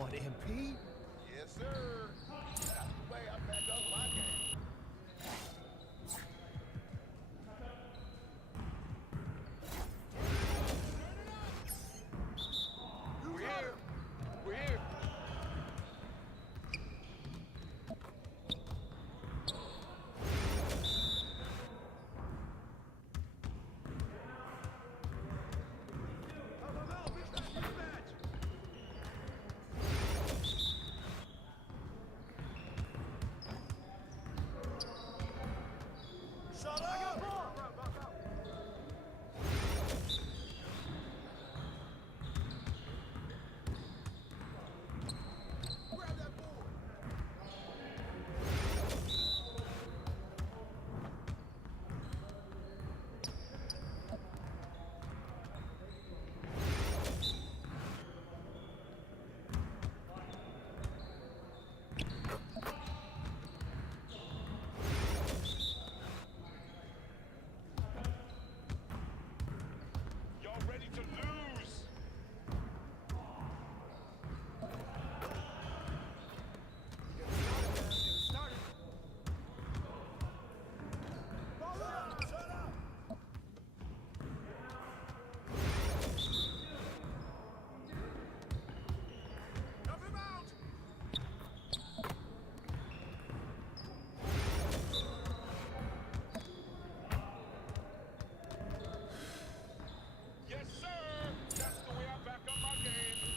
on, MP. Yes, sir. That's the way I back up my game. We're here. We're here. Y'all ready to lose? Yes, sir. That's the way I back up my game.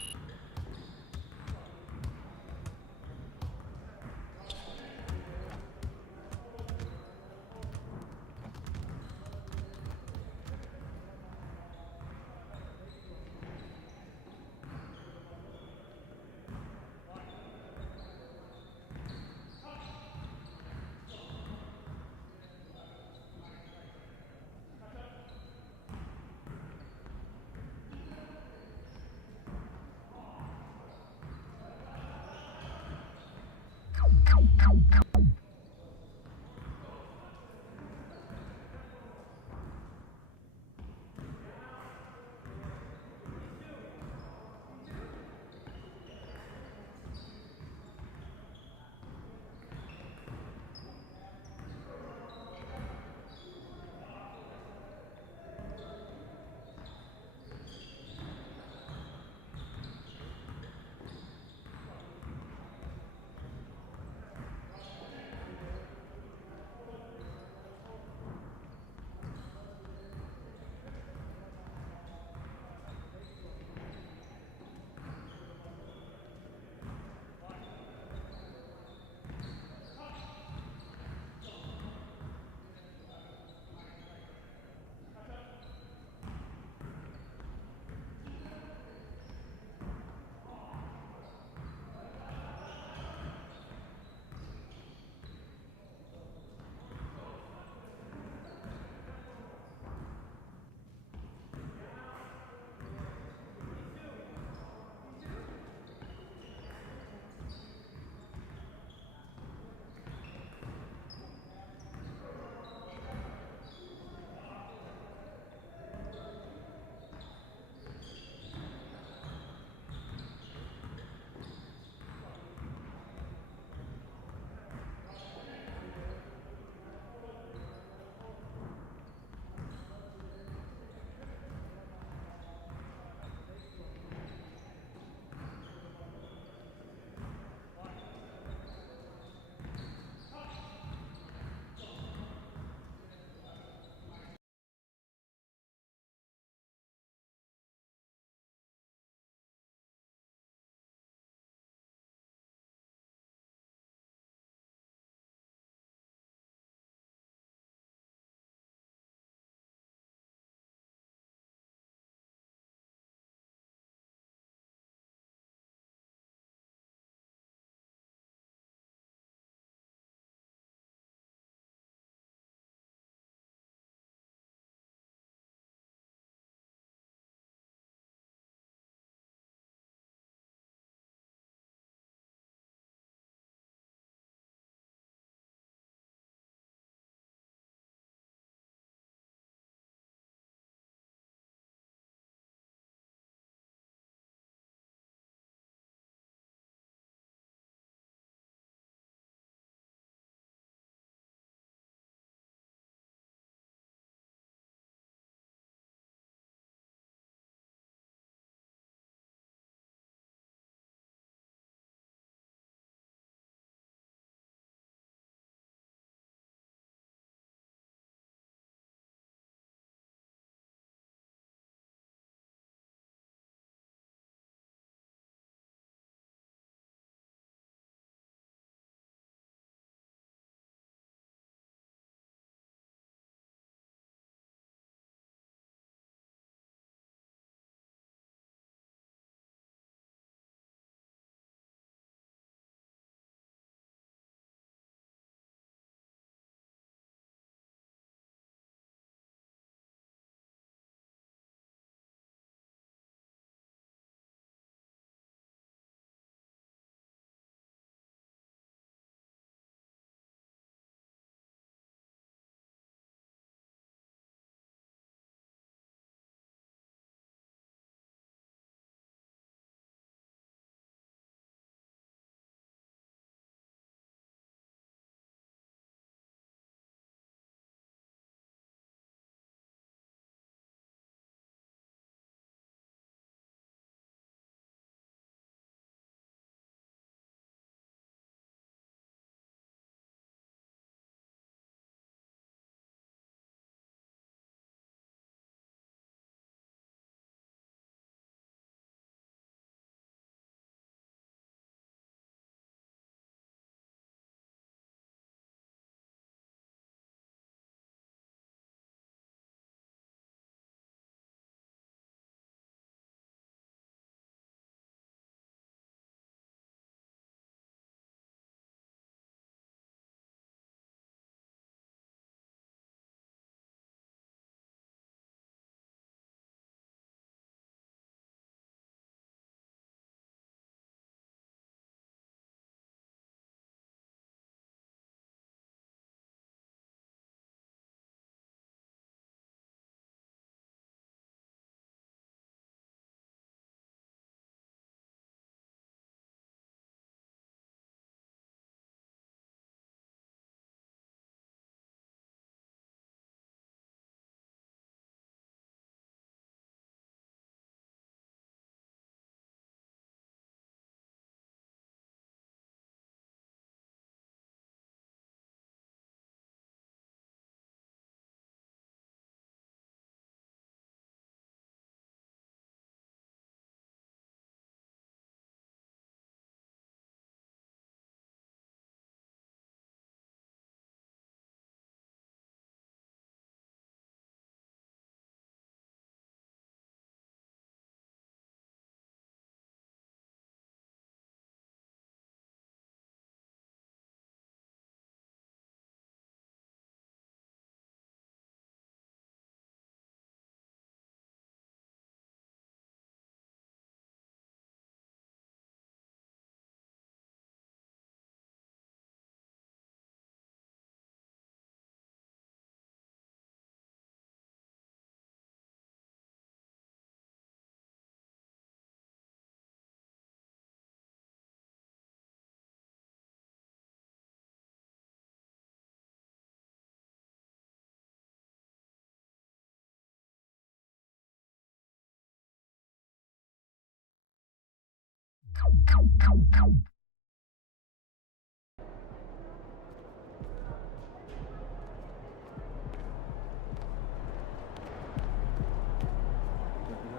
How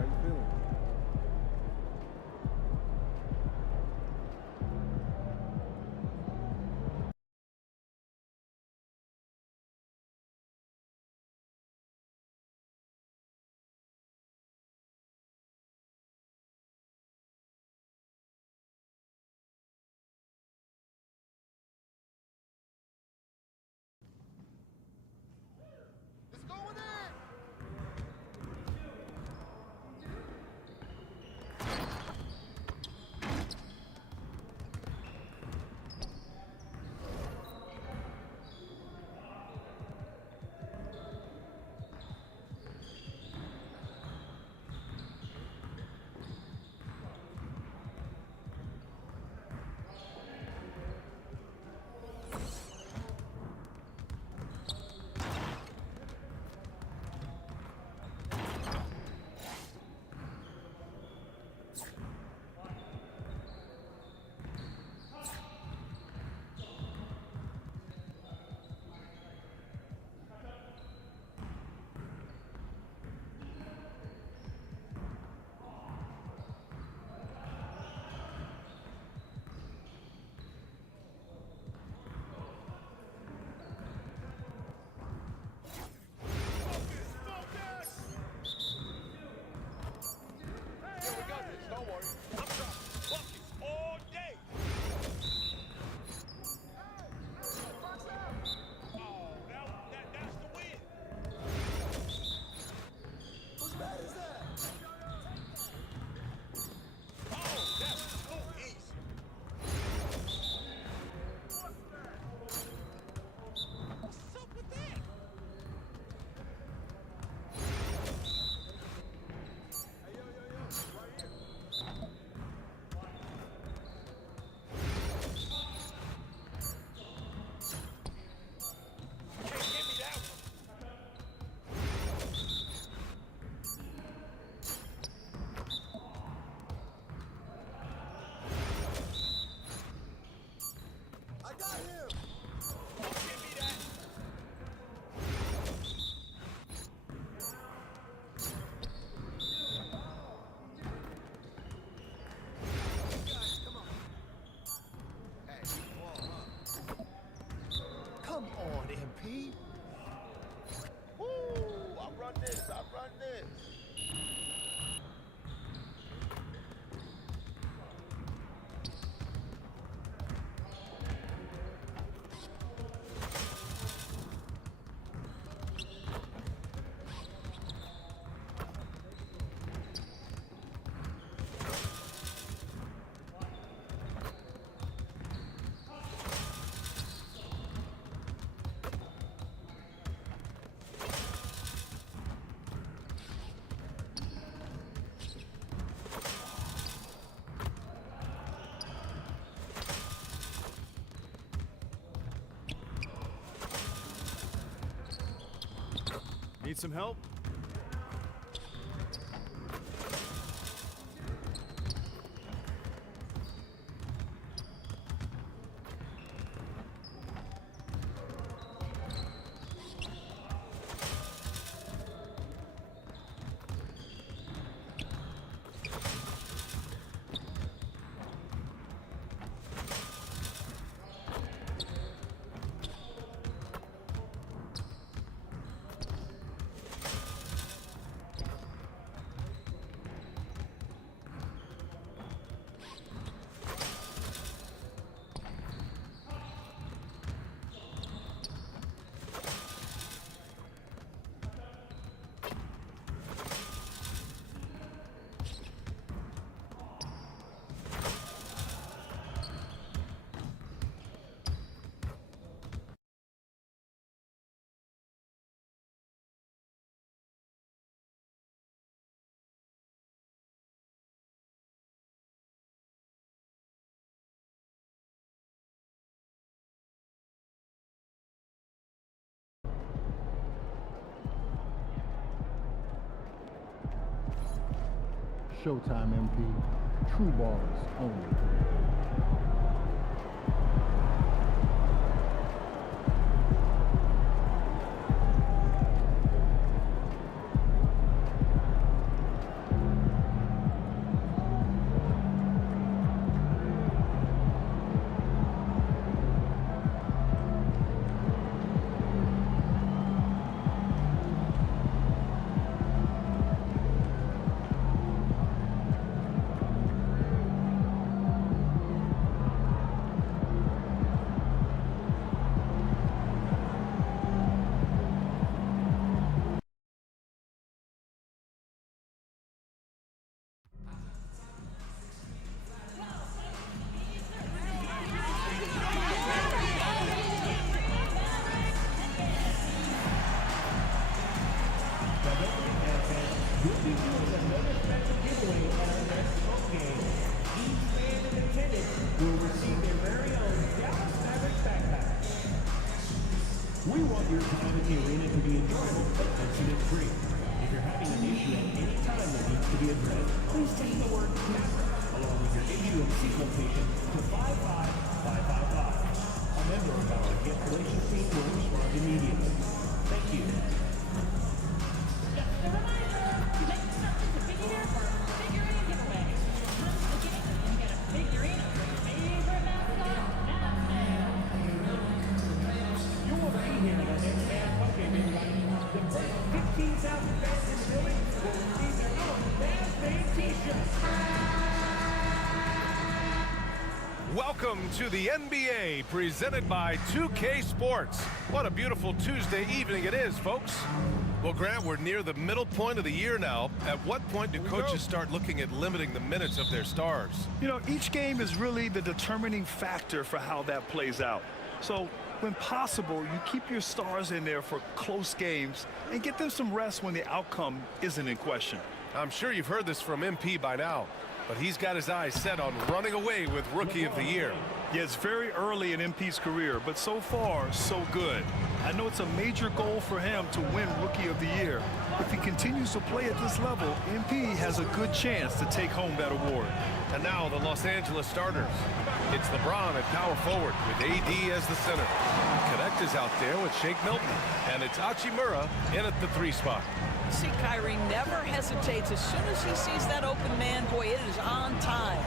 you feeling? It's going in! Come on, MP. Woo! I run this, I run this. Need some help? Showtime, MP. True balls only. We want your time at the arena to be enjoyable and incident-free. If you're having an issue at any time that needs to be addressed, please text the word Maverick along with your issue and seat location to 55555. A member of our guest relations team will respond immediately. Thank you. Just a reminder, to make the start with the figure giveaway. Once again, you get a figurine of your favorite mascot, Natman. You will see here in our next man bucket invite. The first 15,000 fans in the building will receive their own fan-made t-shirts. Welcome to the NBA, presented by 2K Sports. What a beautiful Tuesday evening it is, folks. Well, Grant, we're near the middle point of the year now. At what point do coaches start looking at limiting the minutes of their stars? You know, each game is really the determining factor for how that plays out. So, when possible, you keep your stars in there for close games and get them some rest when the outcome isn't in question. I'm sure you've heard this from MP by now, but he's got his eyes set on running away with Rookie of the Year. Yeah, it's very early in MP's career, but so far, so good. I know it's a major goal for him to win Rookie of the Year. If he continues to play at this level, MP has a good chance to take home that award. And now the Los Angeles starters. It's LeBron at power forward with AD as the center. Connect is out there with Shake Milton, and it's Hachimura in at the 3 spot. See, Kyrie never hesitates. As soon as he sees that open man, boy, it is on time.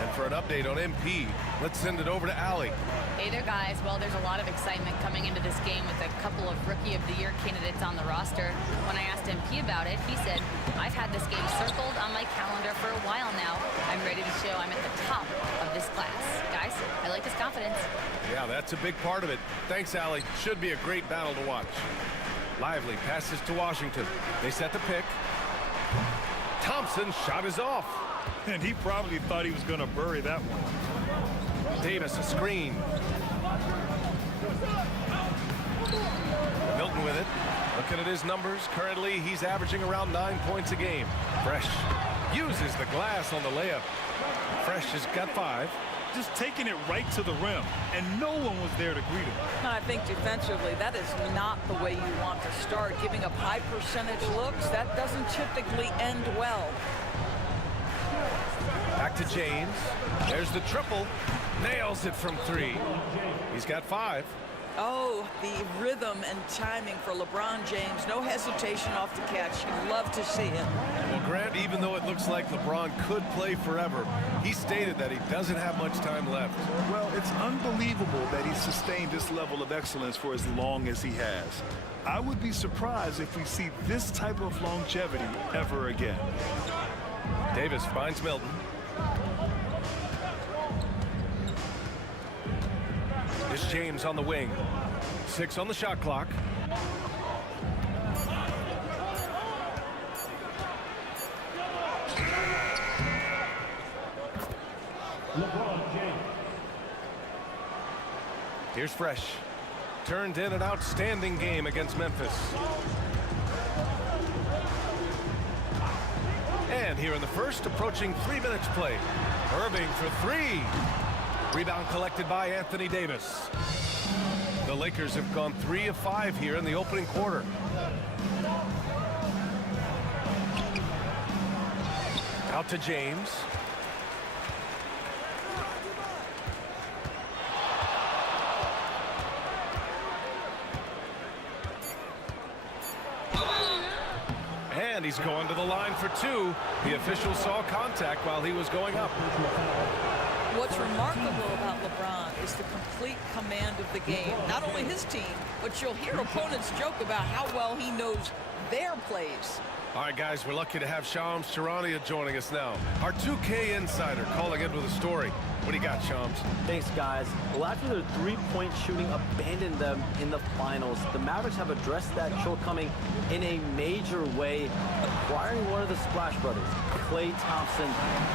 And for an update on MP, let's send it over to Allie. Hey there, guys. Well, there's a lot of excitement coming into this game with a couple of Rookie of the Year candidates on the roster. When I asked MP about it, he said, I've had this game circled on my calendar for a while now. I'm ready to show I'm at the top of this class. Guys, I like his confidence. Yeah, that's a big part of it. Thanks, Allie. Should be a great battle to watch. Lively passes to Washington. They set the pick. Thompson shot is off. And he probably thought he was going to bury that one. Davis a screen. Milton with it. Looking at his numbers. Currently, he's averaging around 9 points a game. Fresh uses the glass on the layup. Fresh has got 5. Just taking it right to the rim, and no one was there to greet him. I think defensively, that is not the way you want to start. Giving up high percentage looks, that doesn't typically end well. Back to James. There's the triple. Nails it from 3. He's got 5. Oh, the rhythm and timing for LeBron James. No hesitation off the catch. You love to see it. Well, Grant, even though it looks like LeBron could play forever, he stated that he doesn't have much time left. Well, it's unbelievable that he's sustained this level of excellence for as long as he has. I would be surprised if we see this type of longevity ever again. Davis finds Milton. It's James on the wing. 6 on the shot clock. LeBron James. Here's Fresh. Turned in an outstanding game against Memphis. And here in the first, approaching 3 minutes play. Irving for 3. Rebound collected by Anthony Davis. The Lakers have gone 3 of 5 here in the opening quarter. Out to James. And he's going to the line for two. The official saw contact while he was going up. What's remarkable about LeBron is the complete command of the game. Not only his team, but you'll hear opponents joke about how well he knows their plays. All right, guys, we're lucky to have Shams Charania joining us now. Our 2K insider calling in with a story. What do you got, Shams? Thanks, guys. Well, after their three-point shooting abandoned them in the finals, the Mavericks have addressed that shortcoming in a major way, acquiring one of the Splash Brothers, Klay Thompson.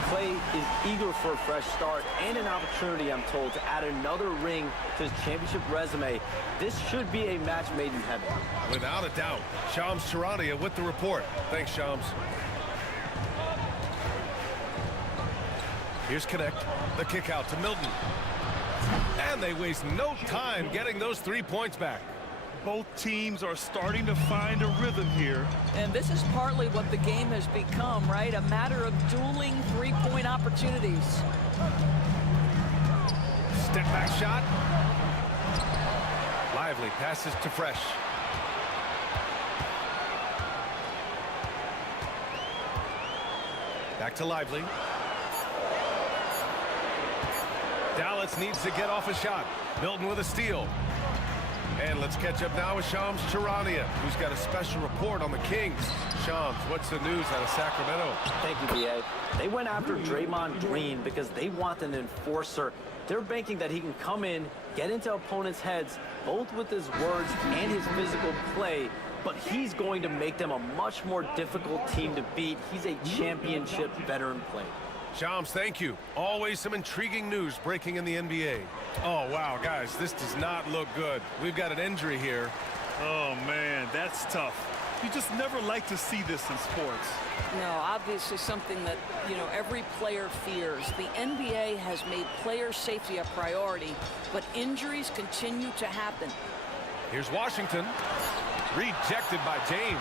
Klay is eager for a fresh start and an opportunity, I'm told, to add another ring to his championship resume. This should be a match made in heaven. Without a doubt. Shams Charania with the report. Thanks, Shams. Here's Connect. The kick out to Milton. And they waste no time getting those 3 points back. Both teams are starting to find a rhythm here. And this is partly what the game has become, right? A matter of dueling three-point opportunities. Step back shot. Lively passes to Fresh. Back to Lively. Dallas needs to get off a shot. Milton with a steal. And let's catch up now with Shams Charania, who's got a special report on the Kings. Shams, what's the news out of Sacramento? Thank you, B.A. They went after Draymond Green because they want an enforcer. They're banking that he can come in, get into opponents' heads, both with his words and his physical play, but he's going to make them a much more difficult team to beat. He's a championship veteran player. Shams, thank you. Always some intriguing news breaking in the NBA. Oh, wow, guys, this does not look good. We've got an injury here. Oh, man, that's tough. You just never like to see this in sports. No, obviously something that, every player fears. The NBA has made player safety a priority, but injuries continue to happen. Here's Washington. Rejected by James.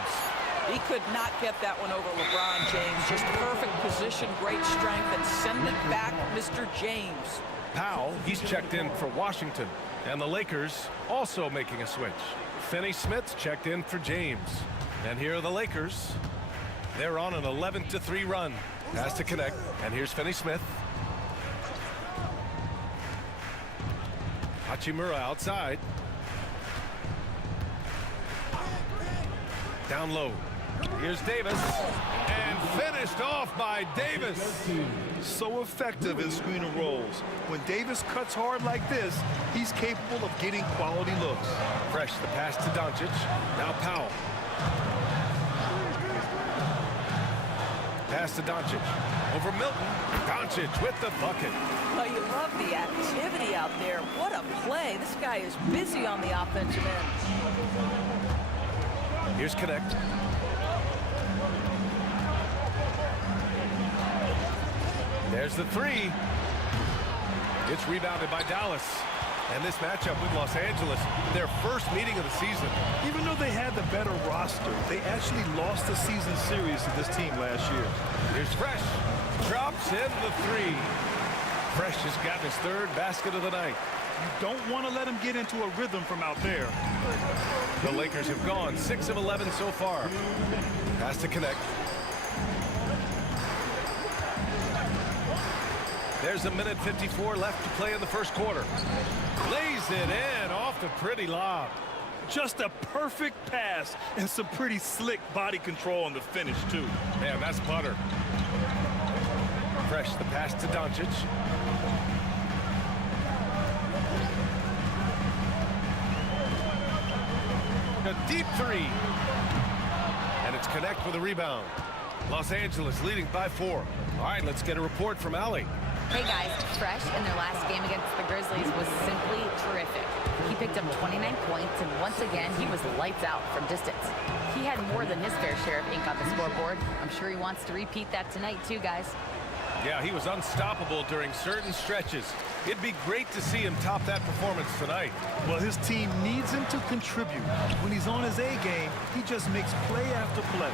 He could not get that one over LeBron James. Just perfect position, great strength, and send it back, Mr. James. Powell, he's checked in for Washington. And the Lakers also making a switch. Finney-Smith checked in for James. And here are the Lakers. They're on an 11-3 run. Pass to Connect. And here's Finney-Smith. Hachimura outside. Down low. Here's Davis. And finished off by Davis. So effective in screen and rolls. When Davis cuts hard like this, he's capable of getting quality looks. Fresh the pass to Doncic. Now Powell. Pass to Doncic. Over Milton. Doncic with the bucket. Well, you love the activity out there. What a play. This guy is busy on the offensive end. Here's Connect. There's the three. It's rebounded by Dallas. And this matchup with Los Angeles, their first meeting of the season. Even though they had the better roster, they actually lost the season series to this team last year. Here's Fresh. Drops in the three. Fresh has gotten his third basket of the night. You don't want to let him get into a rhythm from out there. The Lakers have gone 6 of 11 so far. Has to Connect. There's a minute 54 left to play in the first quarter. Lays it in off the pretty lob. Just a perfect pass and some pretty slick body control on the finish, too. Man, that's butter. Fresh the pass to Doncic. A deep three. And it's Connect with a rebound. Los Angeles leading by 4. All right, let's get a report from Allie. Hey guys, Fresh in their last game against the Grizzlies was simply terrific. He picked up 29 points, and once again, he was lights out from distance. He had more than his fair share of ink on the scoreboard. I'm sure he wants to repeat that tonight too, guys. Yeah, he was unstoppable during certain stretches. It'd be great to see him top that performance tonight. Well, his team needs him to contribute. When he's on his A game, he just makes play after play.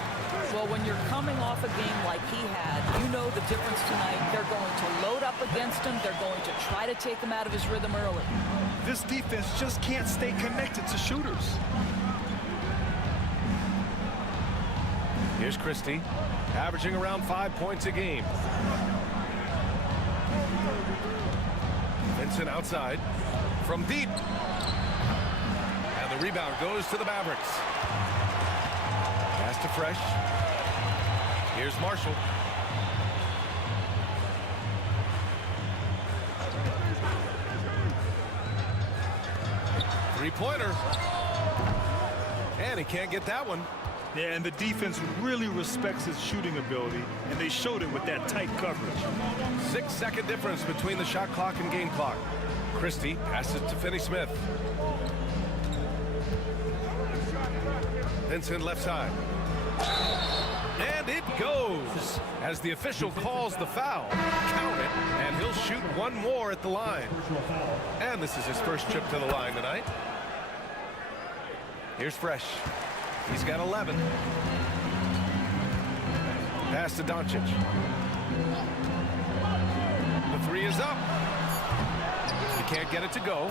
Well, when you're coming off a game like he had, you know the difference tonight. They're going to load up against him. They're going to try to take him out of his rhythm early. This defense just can't stay connected to shooters. Here's Christie, averaging around 5 points a game. Vincent outside from deep. And the rebound goes to the Mavericks. Pass to Fresh. Here's Marshall. Three-pointer. And he can't get that one. Yeah, and the defense really respects his shooting ability, and they showed it with that tight coverage. 6-second difference between the shot clock and game clock. Christie passes to Finney-Smith. Vincent left side. And it goes as the official calls the foul. Count it, and he'll shoot one more at the line. And this is his first trip to the line tonight. Here's Fresh. He's got 11. Pass to Doncic. The three is up. He can't get it to go.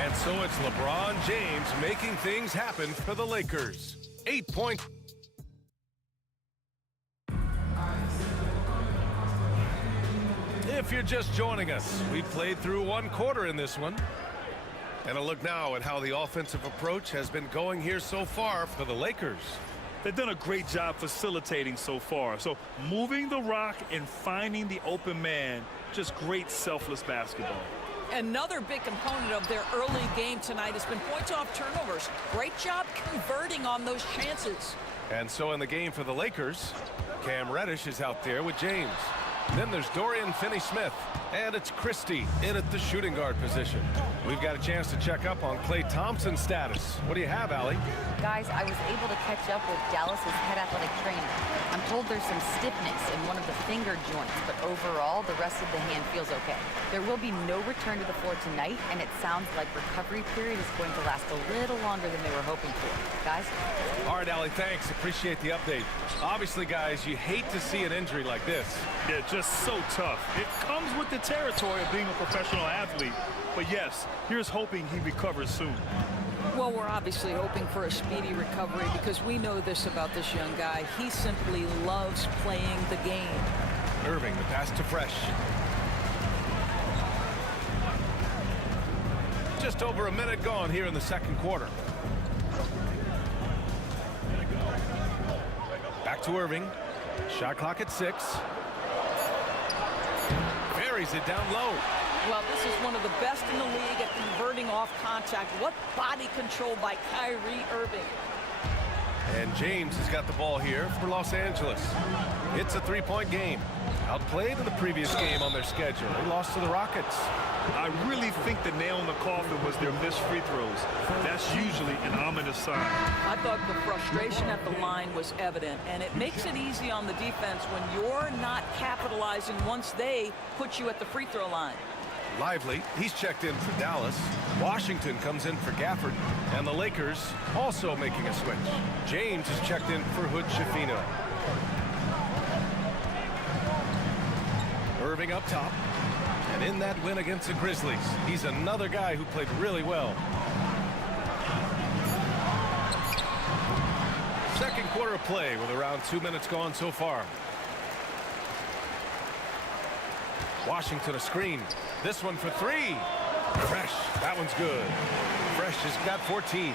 And so it's LeBron James making things happen for the Lakers. 8 points. If you're just joining us, we played through one quarter in this one. And a look now at how the offensive approach has been going here so far for the Lakers. They've done a great job facilitating so far. So moving the rock and finding the open man, just great selfless basketball. Another big component of their early game tonight has been points off turnovers. Great job converting on those chances. And so in the game for the Lakers, Cam Reddish is out there with James. Then there's Dorian Finney-Smith, and it's Christie in at the shooting guard position. We've got a chance to check up on Klay Thompson's status. What do you have, Allie? Guys, I was able to catch up with Dallas's head athletic trainer. I'm told there's some stiffness in one of the finger joints, but overall, the rest of the hand feels okay. There will be no return to the floor tonight, and it sounds like recovery period is going to last a little longer than they were hoping for. Guys? All right, Allie, thanks. Appreciate the update. Obviously, guys, you hate to see an injury like this. Yeah, just so tough. It comes with the territory of being a professional athlete. But yes, here's hoping he recovers soon. Well, we're obviously hoping for a speedy recovery because we know this about this young guy. He simply loves playing the game. Irving, the pass to Fresh. Just over a minute gone here in the second quarter. Back to Irving. Shot clock at 6. Buries it down low. Well, this is one of the best in the league at converting off contact. What body control by Kyrie Irving. And James has got the ball here for Los Angeles. It's a three-point game. Outplayed in the previous game on their schedule. They lost to the Rockets. I really think the nail in the coffin was their missed free throws. That's usually an ominous sign. I thought the frustration at the line was evident, and it makes it easy on the defense when you're not capitalizing once they put you at the free throw line. Lively, he's checked in for Dallas. Washington comes in for Gafford. And the Lakers also making a switch. James is checked in for Hood-Schifino. Irving up top. And in that win against the Grizzlies, he's another guy who played really well. Second quarter of play with around 2 minutes gone so far. Washington a screen. This one for 3. Fresh. That one's good. Fresh has got 14.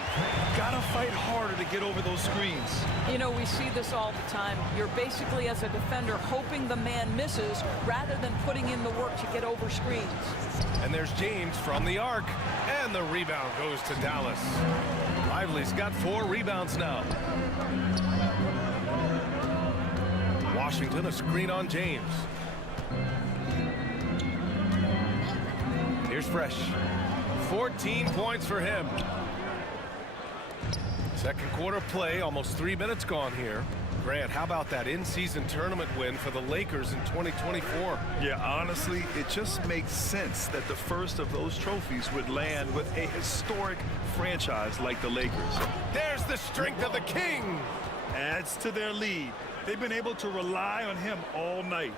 Gotta fight harder to get over those screens. You know, we see this all the time. You're basically, as a defender, hoping the man misses rather than putting in the work to get over screens. And there's James from the arc. And the rebound goes to Dallas. Lively's got 4 rebounds now. Washington a screen on James. Here's Fresh. 14 points for him. Second quarter play, almost 3 minutes gone here. Grant, how about that in-season tournament win for the Lakers in 2024? Yeah, honestly, it just makes sense that the first of those trophies would land with a historic franchise like the Lakers. There's the strength of the king. Adds to their lead. They've been able to rely on him all night.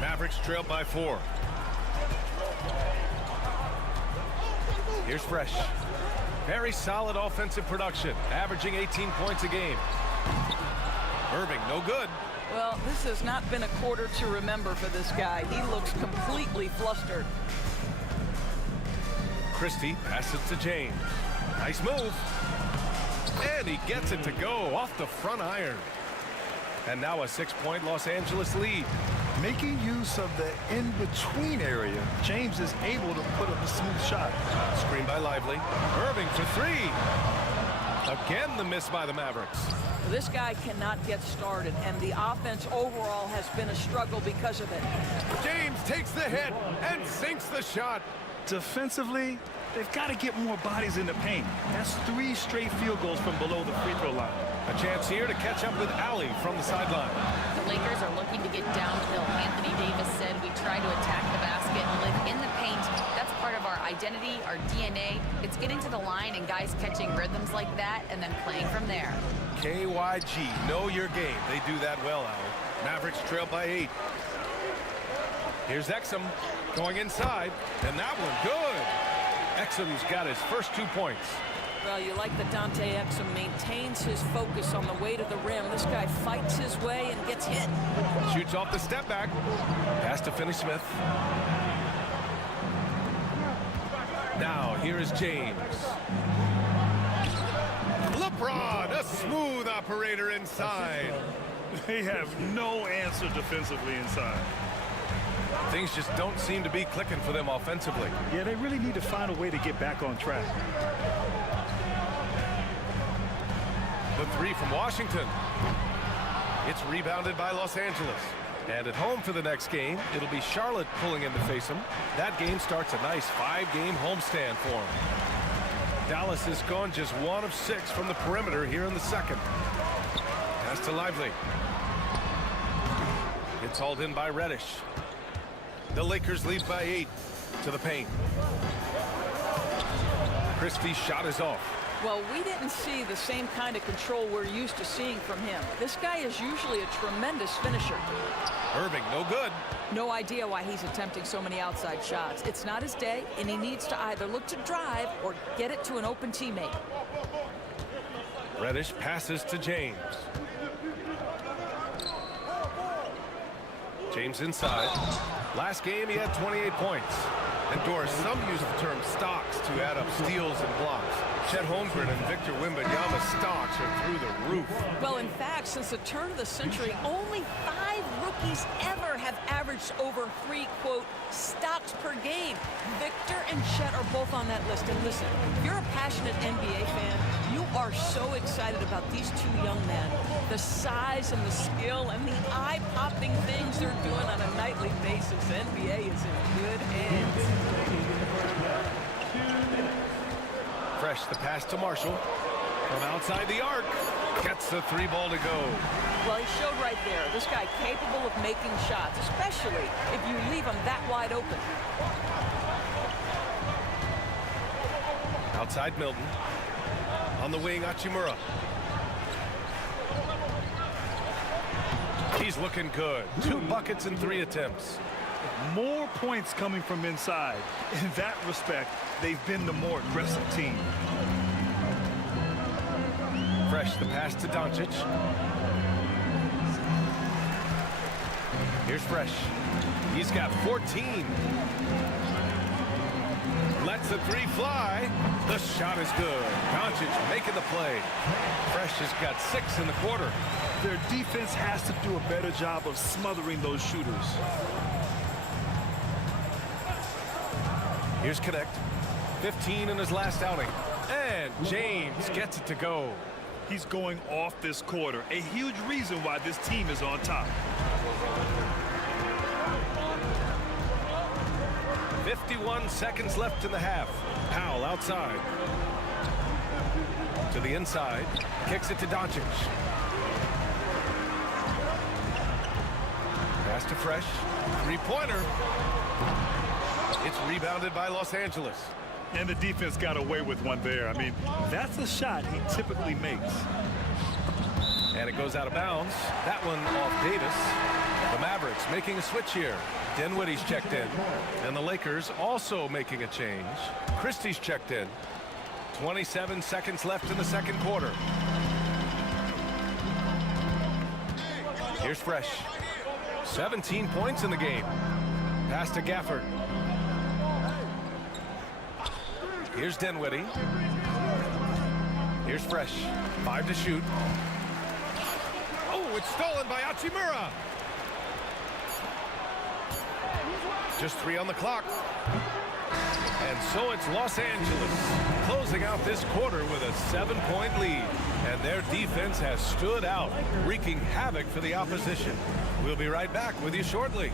Mavericks trailed by 4. Here's Fresh. Very solid offensive production, averaging 18 points a game. Irving, no good. Well, this has not been a quarter to remember for this guy. He looks completely flustered. Christie passes to James. Nice move. And he gets it to go off the front iron. And now a 6-point Los Angeles lead. Making use of the in-between area, James is able to put up a smooth shot. Screen by Lively. Irving for three. Again, the miss by the Mavericks. This guy cannot get started, and the offense overall has been a struggle because of it. James takes the hit and sinks the shot. Defensively, they've got to get more bodies in the paint. That's 3 straight field goals from below the free throw line. A chance here to catch up with Allie from the sideline. The Lakers are looking to get downhill. Anthony Davis said we try to attack the basket and live in the paint. That's part of our identity, our DNA. It's getting to the line and guys catching rhythms like that and then playing from there. KYG, know your game. They do that well, Allie. Mavericks trail by 8. Here's Exum going inside, and that one good. Exum's got his first 2 points. Well, you like that Dante Exum maintains his focus on the way to the rim. This guy fights his way and gets hit. Shoots off the step back. Pass to Finney-Smith. Now, here is James. LeBron, a smooth operator inside. They have no answer defensively inside. Things just don't seem to be clicking for them offensively. Yeah, they really need to find a way to get back on track. The three from Washington. It's rebounded by Los Angeles. And at home for the next game, it'll be Charlotte pulling in to face them. That game starts a nice 5-game homestand for them. Dallas has gone just 1 of 6 from the perimeter here in the second. Pass to Lively. It's hauled in by Reddish. The Lakers lead by 8 to the paint. Christie's shot is off. Well, we didn't see the same kind of control we're used to seeing from him. This guy is usually a tremendous finisher. Irving, no good. No idea why he's attempting so many outside shots. It's not his day, and he needs to either look to drive or get it to an open teammate. Reddish passes to James. James inside. Last game, he had 28 points. And Doris, some use the term stocks to add up steals and blocks. Chet Holmgren and Victor Wembanyama stocks are through the roof. Well, in fact, since the turn of the century, only 5 rookies ever have averaged over 3, quote, stocks per game. Victor and Chet are both on that list. And listen, if you're a passionate NBA fan, you are so excited about these 2 young men. The size and the skill and the eye-popping things they're doing on a nightly basis. The NBA is in good hands. Fresh, the pass to Marshall. From outside the arc. Gets the 3 ball to go. Well, he showed right there. This guy capable of making shots, especially if you leave him that wide open. Outside Milton. On the wing, Hachimura. He's looking good. 2 buckets in 3 attempts. More points coming from inside. In that respect, they've been the more aggressive team. Fresh, the pass to Doncic. Here's Fresh. He's got 14. Lets the 3 fly. The shot is good. Doncic making the play. Fresh has got 6 in the quarter. Their defense has to do a better job of smothering those shooters. Here's Connect. 15 in his last outing. And James gets it to go. He's going off this quarter. A huge reason why this team is on top. 51 seconds left in the half. Powell outside. To the inside. Kicks it to Doncic. Pass to Fresh. 3-pointer. It's rebounded by Los Angeles. And the defense got away with one there. I mean, that's a shot he typically makes. And it goes out of bounds. That one off Davis. The Mavericks making a switch here. Dinwiddie's checked in. And the Lakers also making a change. Christie's checked in. 27 seconds left in the second quarter. Here's Fresh. 17 points in the game. Pass to Gafford. Here's Dinwiddie. Here's Fresh. 5 to shoot. Oh, it's stolen by Hachimura. Just 3 on the clock. And so it's Los Angeles closing out this quarter with a 7-point lead. And their defense has stood out, wreaking havoc for the opposition. We'll be right back with you shortly.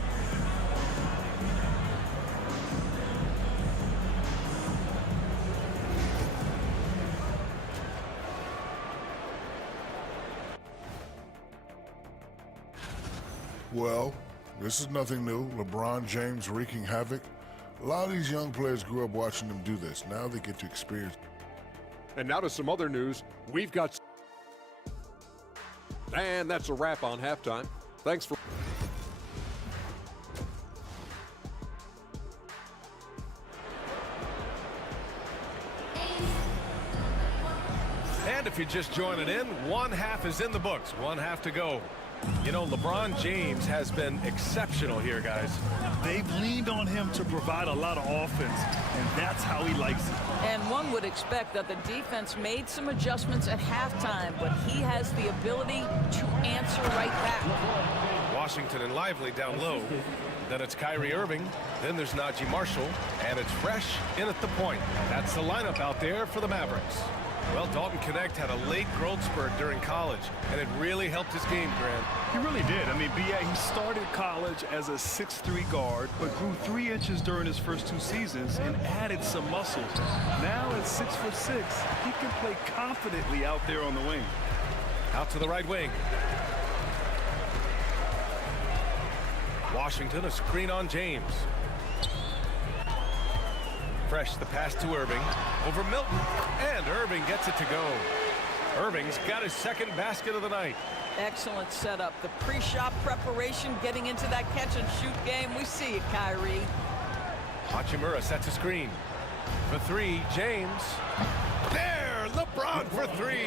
Well, this is nothing new. LeBron James wreaking havoc. A lot of these young players grew up watching them do this. Now they get to experience. And now to some other news. We've got... And that's a wrap on halftime. Thanks for... And if you're just joining in, one half is in the books. One half to go. You know, LeBron James has been exceptional here, guys. They've leaned on him to provide a lot of offense, and that's how he likes it. And one would expect that the defense made some adjustments at halftime, but he has the ability to answer right back. Washington and Lively down low. Then it's Kyrie Irving. Then there's Najee Marshall. And it's Fresh in at the point. That's the lineup out there for the Mavericks. Well, Dalton Knecht had a late growth spurt during college, and it really helped his game, Grant. He really did. I mean, B.A., he started college as a 6'3" guard, but grew 3 inches during his first 2 seasons and added some muscles. Now at 6'6", he can play confidently out there on the wing. Out to the right wing. Washington, a screen on James. Fresh, the pass to Irving. Over Milton, and Irving gets it to go. Irving's got his second basket of the night. Excellent setup. The pre-shot preparation, getting into that catch-and-shoot game. We see it, Kyrie. Hachimura sets a screen. For 3, James. There, LeBron for 3.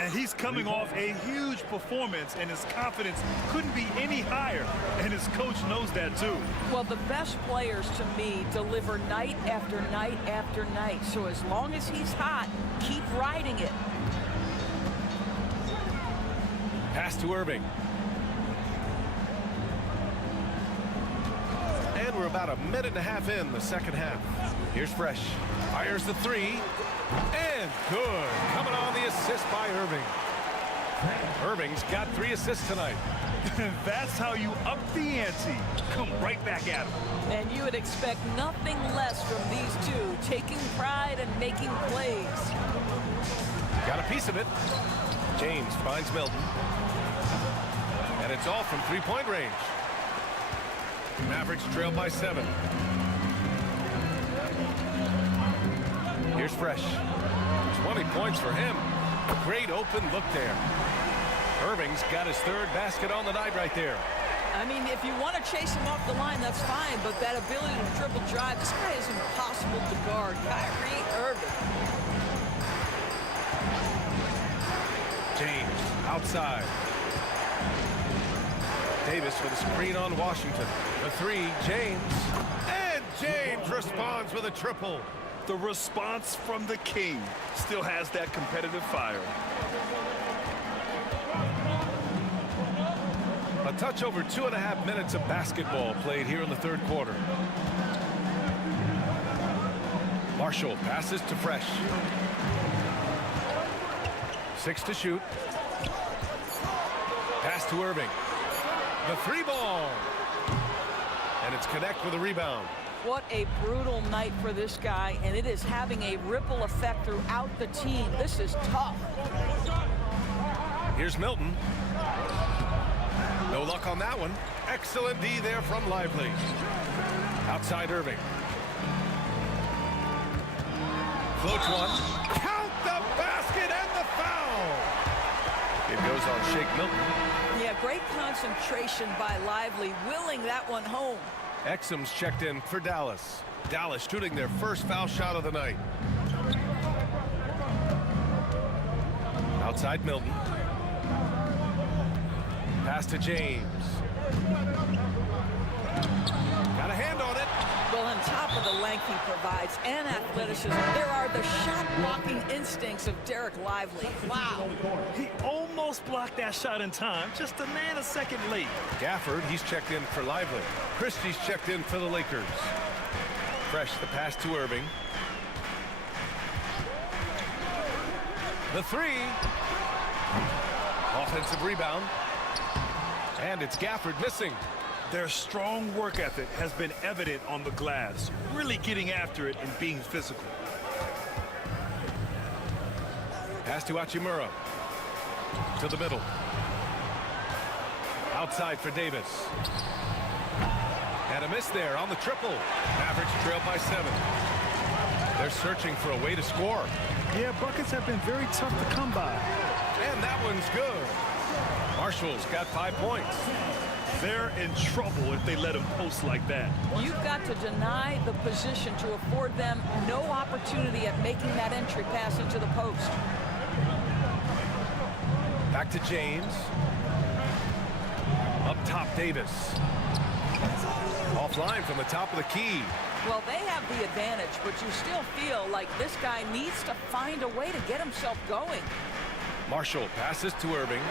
And he's coming off a huge performance, and his confidence couldn't be any higher. And his coach knows that, too. Well, the best players, to me, deliver night after night after night. So as long as he's hot, keep riding it. Pass to Irving. And we're about a minute and a half in the second half. Here's Fresh. Fires the 3. And good. Coming on the assist by Irving. Irving's got 3 assists tonight. That's how you up the ante. Come right back at him. And you would expect nothing less from these two, taking pride and making plays. Got a piece of it. James finds Milton. And it's all from 3-point range. Mavericks trail by 7. Here's Fresh. 20 points for him. Great open look there. Irving's got his 3rd basket on the night right there. I mean, if you want to chase him off the line, that's fine, but that ability to dribble drive, this guy is impossible to guard. Kyrie Irving. James outside. Davis with a screen on Washington. The 3, James. And James responds with a triple. The response from the king still has that competitive fire. A touch over 2.5 minutes of basketball played here in the 3rd quarter. Marshall passes to Fresh. 6 to shoot. Pass to Irving. The 3 ball. And it's Knecht with a rebound. What a brutal night for this guy, and it is having a ripple effect throughout the team. This is tough. Here's Milton. No luck on that one. Excellent D there from Lively. Outside Irving. Floats one. Count the basket and the foul. It goes on Shake Milton. Yeah, Yeah, great concentration by Lively, willing that one home. Exum's checked in for Dallas. Dallas shooting their first foul shot of the night. Outside Milton. Pass to James. Got a hand on it. Well, on top of the length he provides and athleticism, there are the shot-blocking instincts of Derek Lively. Wow. He almost blocked that shot in time, just a nanosecond late. Gafford, he's checked in for Lively. Christie's checked in for the Lakers. Fresh, the pass to Irving. The three. Offensive rebound. And it's Gafford missing. Their strong work ethic has been evident on the glass, really getting after it and being physical. Pass to Hachimura. To the middle. Outside for Davis. And a miss there on the triple. Mavericks trail by 7. They're searching for a way to score. Yeah, buckets have been very tough to come by. And that one's good. Marshall's got 5 points. They're in trouble if they let him post like that. You've got to deny the position to afford them no opportunity at making that entry pass into the post. Back to James. Up top, Davis. Offline from the top of the key. Well, they have the advantage, but you still feel like this guy needs to find a way to get himself going. Marshall passes to Irving.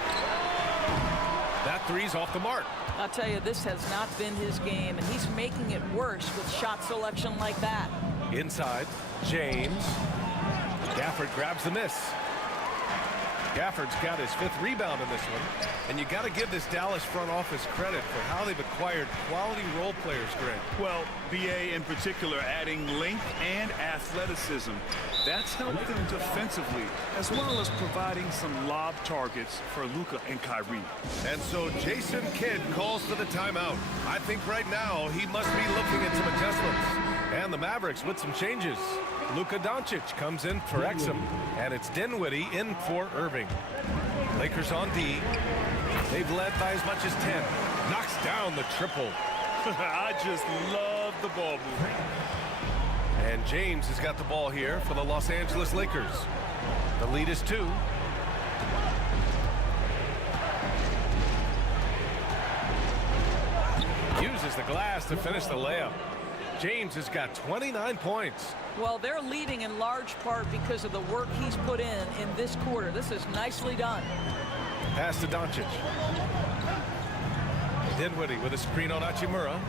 That three's off the mark. I'll tell you, this has not been his game, and he's making it worse with shot selection like that. Inside, James. Gafford grabs the miss. Gafford's got his 5th rebound in this one. And you got to give this Dallas front office credit for how they've acquired quality role players, Grant. Well, BA in particular adding length and athleticism. That's helped them defensively, as well as providing some lob targets for Luka and Kyrie. And so Jason Kidd calls for the timeout. I think right now he must be looking at some adjustments. And the Mavericks with some changes. Luka Doncic comes in for Exum, and it's Dinwiddie in for Irving. Lakers on D. They've led by as much as 10. Knocks down the triple. I just love the ball movement. And James has got the ball here for the Los Angeles Lakers. The lead is 2. Uses the glass to finish the layup. James has got 29 points. Well, they're leading in large part because of the work he's put in this quarter. This is nicely done. Pass to Doncic. Dinwiddie with a screen on Hachimura.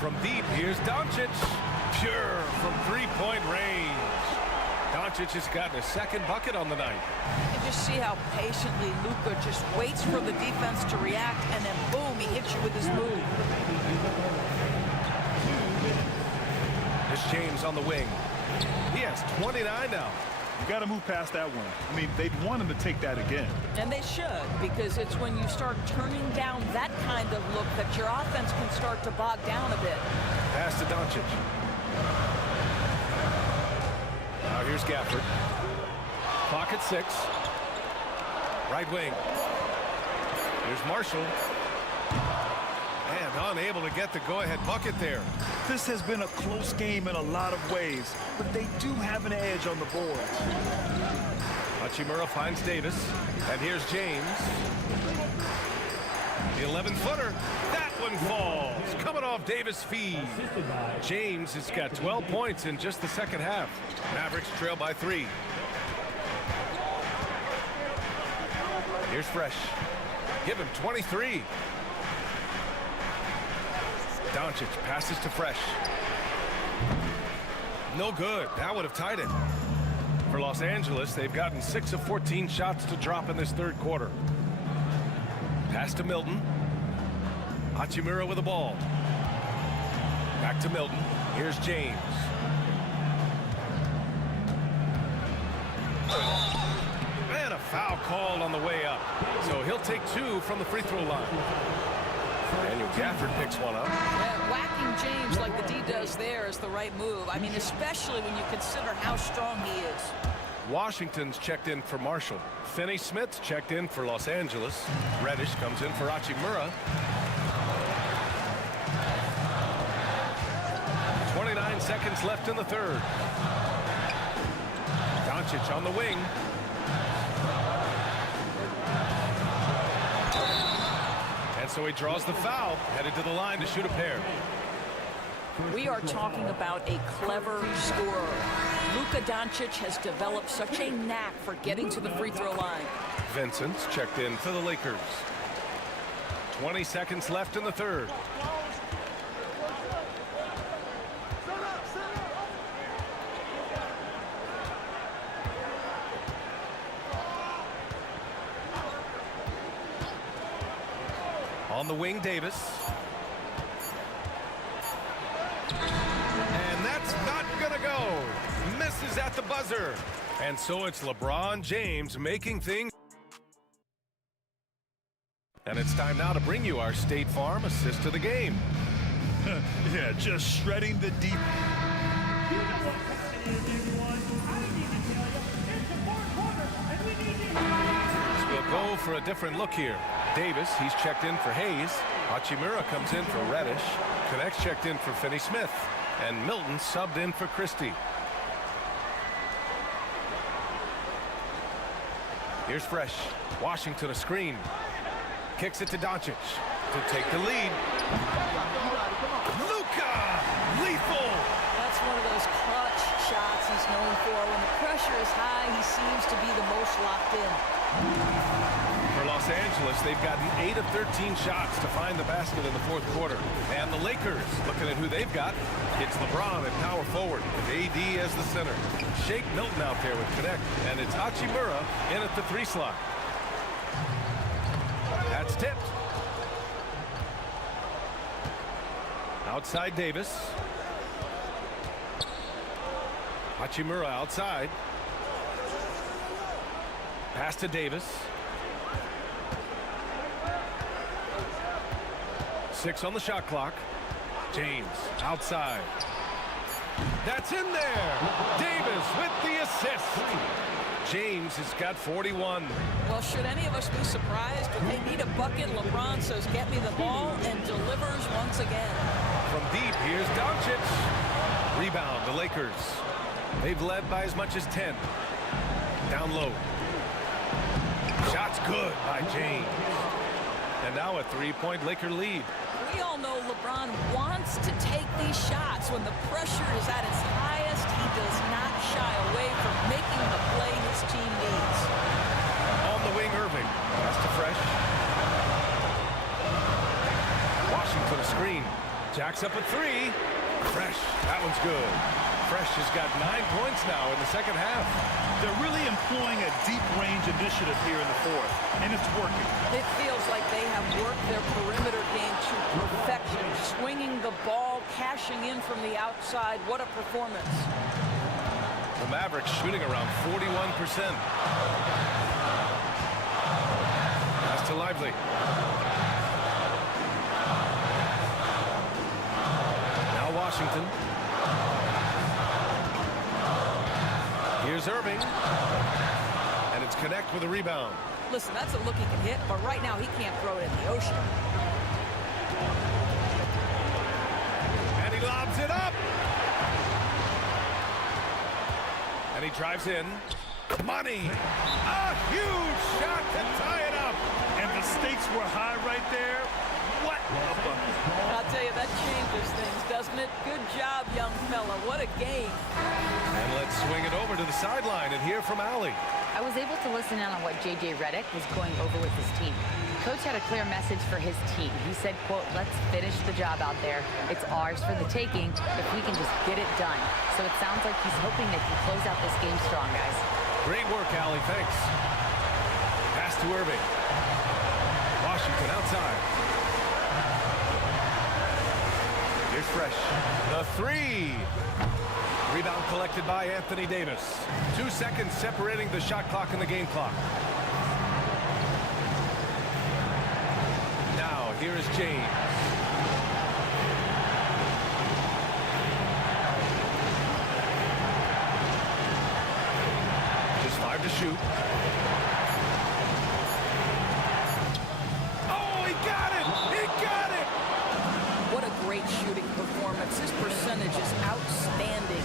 From deep, here's Doncic. Pure from 3-point range. Doncic has gotten a 2nd bucket on the night. You just see how patiently Luka just waits for the defense to react, and then boom, he hits you with his move. There's James on the wing. He has 29 now. You got to move past that one. I mean, they'd want him to take that again. And they should, because it's when you start turning down that kind of look that your offense can start to bog down a bit. Pass to Doncic. Now here's Gafford. Clock at 6. Right wing. Here's Marshall. And unable to get the go-ahead bucket there. This has been a close game in a lot of ways, but they do have an edge on the board. Hachimura finds Davis. And here's James. The 11-footer. That one falls. Coming off Davis' feed. James has got 12 points in just the second half. Mavericks trail by 3. Here's Fresh. Give him 23. Doncic passes to Fresh. No good. That would have tied it. For Los Angeles, they've gotten 6 of 14 shots to drop in this 3rd quarter. Pass to Milton. Hachimura with the ball. Back to Milton. Here's James. And a foul called on the way up. So he'll take 2 from the free throw line. Daniel Gafford picks one up. Yeah, whacking James like the D does there is the right move. I mean, especially when you consider how strong he is. Washington's checked in for Marshall. Finney-Smith's checked in for Los Angeles. Reddish comes in for Hachimura. 29 seconds left in the third. Doncic on the wing. And so he draws the foul, headed to the line to shoot a pair. We are talking about a clever scorer. Luka Doncic has developed such a knack for getting to the free throw line. Vincent's checked in for the Lakers. 20 seconds left in the third. On the wing, Davis. And that's not gonna go. Misses at the buzzer. And so it's LeBron James making things. And it's time now to bring you our State Farm assist of the game. Yeah, just shredding the deep. So we'll go for a different look here. Davis, he's checked in for Hayes. Hachimura comes in for Reddish. Connect's checked in for Finney-Smith. And Milton subbed in for Christie. Here's Fresh. Washington a screen. Kicks it to Doncic to take the lead. Luka! Lethal! That's one of those clutch shots he's known for. When the pressure is high, he seems to be the most locked in. For Los Angeles, they've gotten 8 of 13 shots to find the basket in the fourth quarter. And the Lakers, looking at who they've got, it's LeBron at power forward with AD as the center. Shake Milton out there with Connect, and it's Hachimura in at the 3 slot. That's tipped. Outside Davis. Hachimura outside. Pass to Davis. 6 on the shot clock. James outside. That's in there. Davis with the assist. James has got 41. Well, should any of us be surprised? If they need a bucket, LeBron says, get me the ball, and delivers once again. From deep, here's Doncic. Rebound, the Lakers. They've led by as much as 10. Down low. Shot's good by James. And now a 3-point Laker lead. We all know LeBron wants to take these shots. When the pressure is at its highest, he does not shy away from making the play his team needs. On the wing, Irving. Pass to Fresh. Washington a screen. Jacks up a 3. Fresh. That one's good. Fresh has got 9 points now in the second half. They're really employing a deep range initiative here in the fourth, and it's working. It feels like they have worked their perimeter game to perfection, swinging the ball, cashing in from the outside. What a performance. The Mavericks shooting around 41%. Pass to Lively. Now Washington. Here's Irving. And it's Connect with a rebound. Listen, that's a look he can hit, but right now he can't throw it in the ocean. And he lobs it up. And he drives in. Money. A huge shot to tie it up. And the stakes were high right there. What a bucket. I'll tell you, that changes things, doesn't it? Good job, young fella. What a game. And let's swing it over to the sideline and hear from Allie. I was able to listen in on what J.J. Redick was going over with his team. Coach had a clear message for his team. He said, quote, let's finish the job out there. It's ours for the taking if we can just get it done. So it sounds like he's hoping they can close out this game strong, guys. Great work, Allie. Thanks. Pass to Irving. Washington outside. Here's Fresh. The 3. Rebound collected by Anthony Davis. 2 seconds separating the shot clock and the game clock. Now, here is James. shoot. Oh, he got it! He got it! What a great shooting performance. His percentage is outstanding.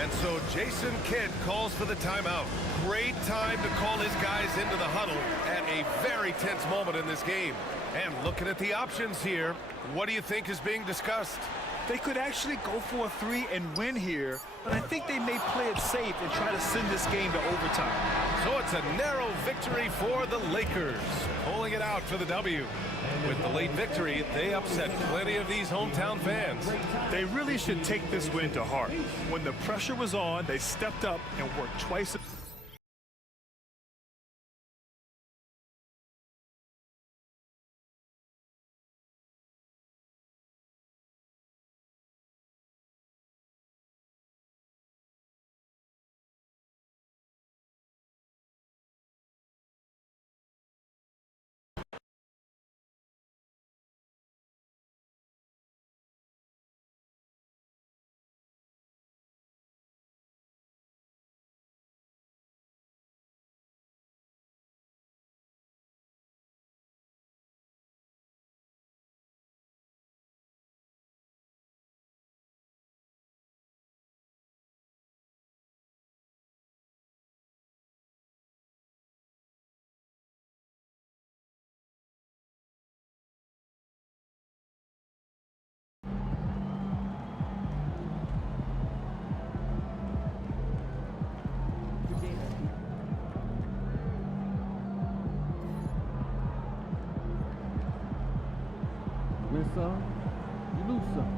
And so Jason Kidd calls for the timeout. Great time to call his guys into the huddle at a very tense moment in this game. And looking at the options here, what do you think is being discussed? They could actually go for a three and win here, but I think they may play it safe and try to send this game to overtime. So it's a narrow victory for the Lakers, pulling it out for the W. With the late victory, they upset plenty of these hometown fans. They really should take this win to heart. When the pressure was on, they stepped up and worked twice. Win some, you lose some.